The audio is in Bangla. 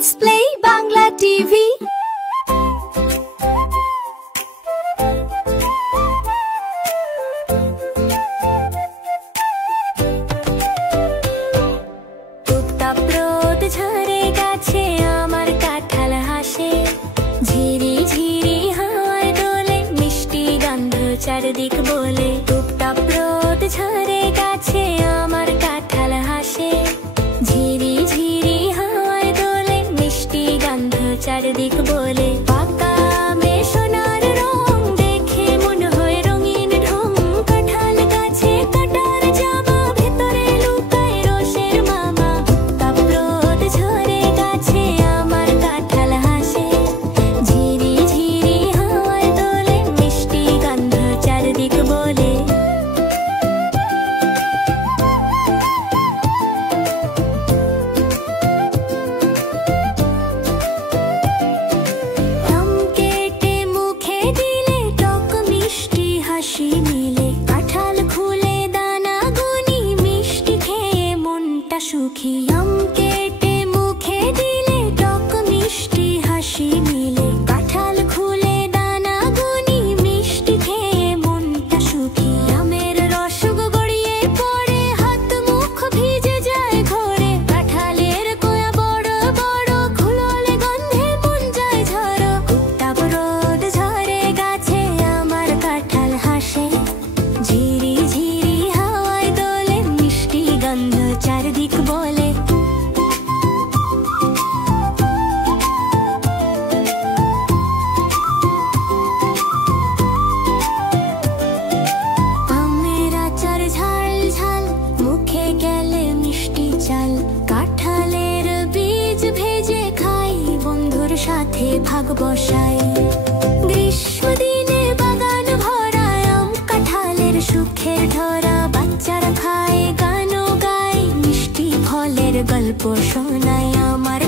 Kids Play Bangla TV. চারদিক বলে টুপটাপ রোদ ঝরে গাছে আমার কাঁঠাল হাসে ঝিরি ঝিরি হাওয়ায় দোলে মিষ্টি গন্ধ চারদিক বলে পাকা আমে সোনার রং দেখে মনে হয় রঙিন ঢং কাঁঠাল গাছে কাটার জামা ভেতরে লুকায় রসের মামা টুপটাপ রোদ ঝরে গাছে আমার কাঁঠাল হাসে ঝিরি ঝিরি হাওয়ায় দোলে মিষ্টি গন্ধ চারদিক বলে আম কেটে মুখে দিলে টক মিষ্টি হাসি মিলে কাঁঠাল খুলে দানা গুনি মিষ্টি খেয়ে মনটা সুখী আম কেটে মুখে দিলে টক মিষ্টি হাসি মিলে কাঁঠাল খুলে দানা গুনি মিষ্টি খেয়ে মনটা সুখী আমের রস গড়িয়ে পড়ে হাত মুখ ভিজে যায় ঘরে কাঁঠালের কোয়া বড় বড় খুললে গন্ধে মন যায় ঝড়ো টুপটাপ রোদ ঝরে গাছে আমার কাঁঠাল হাসে ঝিরি ঝিরি হাওয়ায় দোলে মিষ্টি গন্ধ চারদিক বলে আমের আচার ঝাল ঝাল মুখে গেলে মিষ্টি চাল কাঁঠালের বীজ ভেজে খাই বন্ধুর সাথে ভাগ বসাই গ্রীষ্ম দিনে বাগান ভরা আম কাঁঠালের সুখে ধরা বাচ্চারা খায় গানও গায় মিষ্টি ফলের গল্প শোনায় আমার